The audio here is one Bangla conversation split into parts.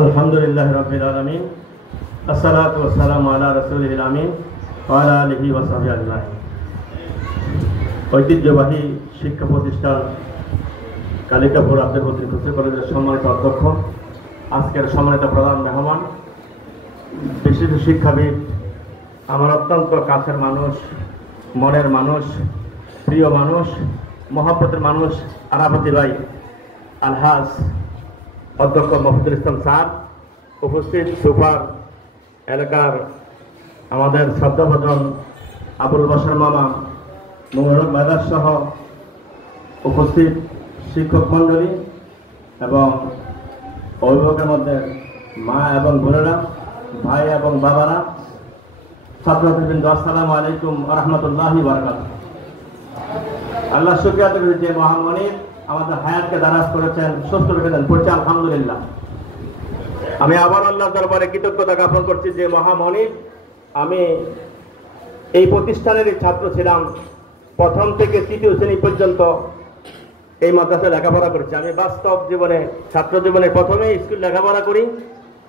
আলহামদুলিল্লাহ রাব্বিল আলামিন, আসসালাতু ওয়াসসালামু আলা রাসূলিল আমিন ওয়া আলা আলিহি ওয়া সাহবিহি আজমাইন। ঐতিহ্যবাহী শিক্ষা প্রতিষ্ঠান কালিকাপুর আব্দুল মতিন খুচরা কলেজের সম্মানিত অধ্যক্ষ, আজকের সম্মানিত প্রধান মেহমান, বিশিষ্ট শিক্ষাবিদ, আমার অত্যন্ত কাছের মানুষ, মনের মানুষ, প্রিয় মানুষ, মহব্বতের মানুষ আরাফাতি ভাই আলহাজ অধ্যক্ষ মফিদুল ইসলাম স্যার, উপস্থিত সুপার এলাকার আমাদের শ্রদ্ধাভাজন আবুল বশর মামা, মোবারক বাজার সহ উপস্থিত শিক্ষক মণ্ডলী এবং অভিভাবকের মধ্যে মা এবং বোনেরা, ভাই এবং বাবারা, ছাত্রছাত্রীবৃন্দ, আসসালামু আলাইকুম ওয়া রাহমাতুল্লাহি ওয়া বারাকাতুহু। আল্লাহ শুকরিয়া আদায় করি যে মহামনির আমাদের হায়াতকে দারাজ করেছেন, সুস্থ রেখেছেন, পড়ছি আলহামদুলিল্লাহ। আমি আবার আল্লাহর দরবারে কৃতজ্ঞতা জ্ঞাপন করছি যে মহামনির, আমি এই প্রতিষ্ঠানেরই ছাত্র ছিলাম, প্রথম থেকে তৃতীয় শ্রেণী পর্যন্ত এই মাদ্রাসায় লেখাপড়া করেছি। আমি বাস্তব জীবনে, ছাত্র জীবনে প্রথমে স্কুল লেখাপড়া করি,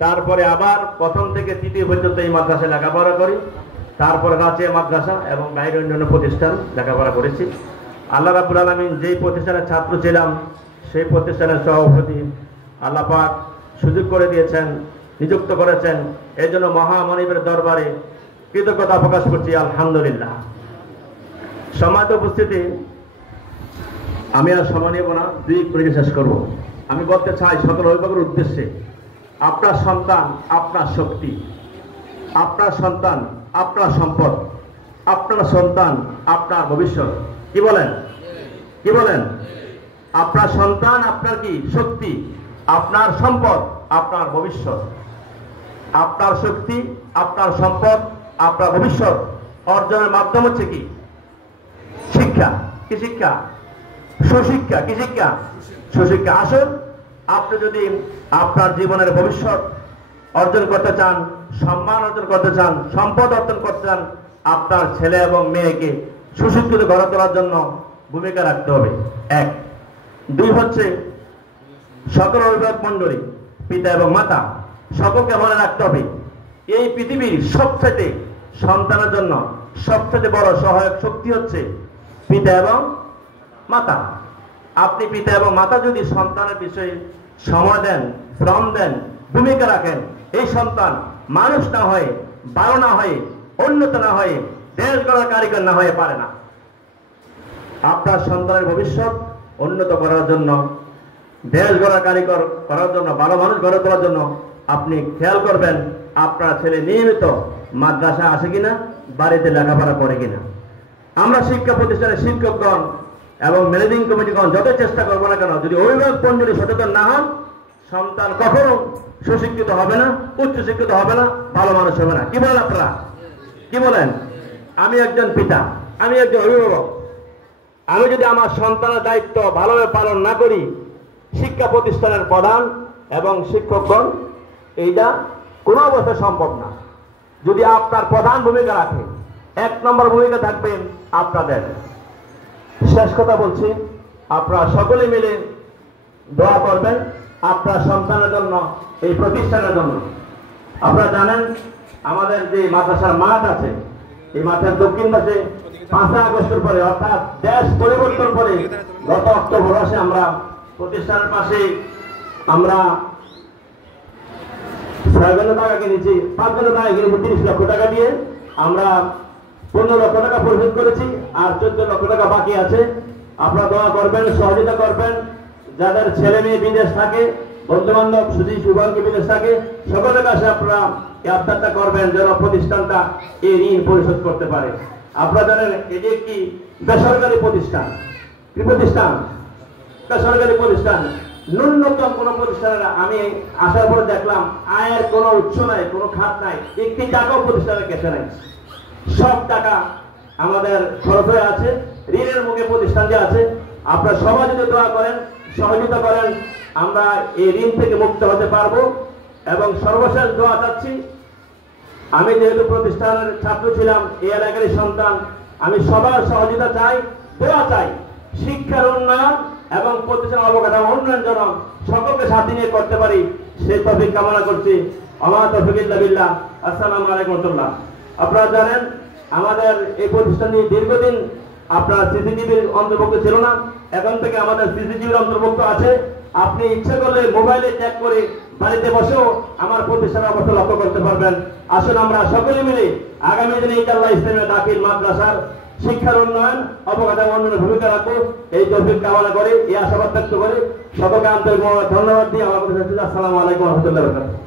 তারপরে আবার প্রথম থেকে তৃতীয় পর্যন্ত এই মাদ্রাসায় লেখাপড়া করি, তারপরে রাজিয়া মাদ্রাসা এবং বাইরের অন্যান্য প্রতিষ্ঠান লেখাপড়া করেছি। আল্লাহ রাব্বুল আলামিন যেই প্রতিষ্ঠানের ছাত্র ছিলাম সেই প্রতিষ্ঠানের সভাপতি আল্লাহ পাক সুযোগ করে দিয়েছেন, নিযুক্ত করেছেন। এই জন্য মহামনিবের দরবারে কৃতজ্ঞতা প্রকাশ করছি আলহামদুলিল্লাহ। সম্মানিত উপস্থিতি, আমি আর সময় নেব না, দুই মিনিটে শেষ করব। আমি বলতে চাই সকল অভিভাবকের উদ্দেশ্যে, আপনার সন্তান আপনার শক্তি, আপনার সন্তান আপনার সম্পদ, আপনার সন্তান আপনার ভবিষ্যৎ। কি বলেন? কি বলেন? আপনার সন্তান আপনার কি শক্তি, আপনার সম্পদ আপনার ভবিষ্যৎ। আপনার শক্তি, আপনার সম্পদ, আপনার ভবিষ্যৎ অর্জনের মাধ্যম হচ্ছে কি? শিক্ষা। কি শিক্ষা? সুশিক্ষা। কি শিক্ষা? সুশিক্ষা। আসুন, আপনি যদি আপনার জীবনের ভবিষ্যৎ অর্জন করতে চান, সম্মান অর্জন করতে চান, সম্পদ অর্জন করতে চান, আপনার ছেলে এবং মেয়েকে সুশিক্ষিত গড়ে তোলার জন্য ভূমিকা রাখতে হবে। এক। দুই হচ্ছে সকল অভিভাবক মণ্ডলী, পিতা এবং মাতা, সকলকে মনে রাখতে হবে এই পৃথিবীর সবচেয়ে সন্তানের জন্য সবচেয়ে বড় সহায়ক শক্তি হচ্ছে পিতা এবং মাতা। আপনি পিতা এবং মাতা যদি সন্তানের বিষয়ে সময় দেন, শ্রম দেন, ভূমিকা রাখেন, এই সন্তান মানুষ না হয়ে, ভালো না হয়ে, উন্নত না হয়ে, দেশ গড়ার কারিগর না হয়ে পারে না। আপনার সন্তানের ভবিষ্যৎ উন্নত করার জন্য, দেশ গড়ার কারিগর করার জন্য, ভালো মানুষ গড়ে তোলার জন্য আপনি খেয়াল করবেন আপনার ছেলে নিয়মিত মাদ্রাসা আসে কিনা, বাড়িতে লেখাপড়া করে কিনা। আমরা শিক্ষা প্রতিষ্ঠানের শিক্ষকগণ এবং ম্যানেজিং কমিটিগণ যত চেষ্টা করবো না কেন, যদি অভিভাবক মণ্ডলী সচেতন না হন, সন্তান কখনো সুশিক্ষিত হবে না, উচ্চশিক্ষিত হবে না, ভালো মানুষ হবে না। কি বলেন আপনারা? কি বলেন? আমি একজন পিতা, আমি একজন অভিভাবক, আমি যদি আমার সন্তানের দায়িত্ব ভালোভাবে পালন না করি, শিক্ষা প্রতিষ্ঠানের প্রধান এবং শিক্ষকগণ, এইটা কোনো অবস্থায় সম্ভব না। যদি আপনার প্রধান ভূমিকা রাখে, এক নম্বর ভূমিকা থাকবেন আপনাদের। শেষ কথা বলছি, আপনারা সকলে মিলে দোয়া করবেন আপনার সন্তানের জন্য, এই প্রতিষ্ঠানের জন্য। আপনারা জানেন আমাদের যে মাদ্রাসার মাঠ আছে, এই মাঠের দক্ষিণ পাশে 5 আগস্টের পরে, অর্থাৎ দেশ পরিবর্তন করে গত অক্টোবর মাসে আমরা প্রতিষ্ঠানের পাশে আমরা 6 টাকা কিনেছি, 5 টাকা কিনেছি, 30 লক্ষ টাকা দিয়ে আমরা 15 লক্ষ টাকা পরিশোধ করেছি, আর 14 লক্ষ টাকা বাকি আছে। আপনারা দোয়া করবেন, সহযোগিতা করবেন। যাদের ছেলে মেয়ে বিদেশ থাকে, বন্ধু বান্ধব সুদী সুভাঙ্গী বিদেশ থাকে, সকলের কাছে আপনারা এই আবদারটা করবেন যেন প্রতিষ্ঠানটা এই ঋণ পরিশোধ করতে পারে। আপনারা জানেন এটি একটি বেসরকারি প্রতিষ্ঠান। কি প্রতিষ্ঠান? বেসরকারি প্রতিষ্ঠান। ন্যূনতম কোন প্রতিষ্ঠানের আমি আসার পরে দেখলাম আয়ের কোনো উৎস নাই, কোনো খাত নাই, একটি টাকাও প্রতিষ্ঠানের কাছে নাই। সব টাকা আমাদের খরচ হয়ে আছে, ঋণের মুখে প্রতিষ্ঠানটি আছে। আপনারা সবাই যদি দোয়া করেন, সহযোগিতা করেন, আমরা এই ঋণ থেকে মুক্ত হতে পারবো। এবং সর্বশেষ দোয়া চাচ্ছি, আমি যেহেতু প্রতিষ্ঠানের ছাত্র ছিলাম, এই এলাকার সন্তান, আমি সবার সহযোগিতা চাই, দোয়া চাই। শিক্ষার উন্নয়ন এবং প্রতিষ্ঠানের অবকাঠামো উন্নয়ন যেন সকলকে সাথে নিয়ে করতে পারি, সেই তৌফিক কামনা করছি। আমার তৌফিক ইল্লা বিল্লাহ। আসসালামু আলাইকুম ওয়া রাহমাতুল্লাহ। আপনারা জানেন আমাদের এই প্রতিষ্ঠানটি দীর্ঘদিন আপনার সিসিটিভির অন্তর্ভুক্ত ছিল না, এখন থেকে আমাদের সিসিটিভির অন্তর্ভুক্ত আছে। আপনি ইচ্ছা করলে মোবাইলে চেক করে বাড়িতে বসেও আমার প্রতিষ্ঠানের অবস্থা লক্ষ্য করতে পারবেন। আসুন আমরা সকলে মিলে আগামী দিনে ইনশাআল্লাহ ইসলামিয়া দাখিল মাদ্রাসার শিক্ষার উন্নয়ন অবকাঠামো উন্নয়নের ভূমিকা রাখবো, এই তৌফিক কামনা করে, এই আশাবাদ ব্যক্ত করে সকলকে আন্তরিক ধন্যবাদ দিয়ে আমার কথা। আসসালামু আলাইকুম ওয়া রাহমাতুল্লাহি ওয়া বারাকাতুহু।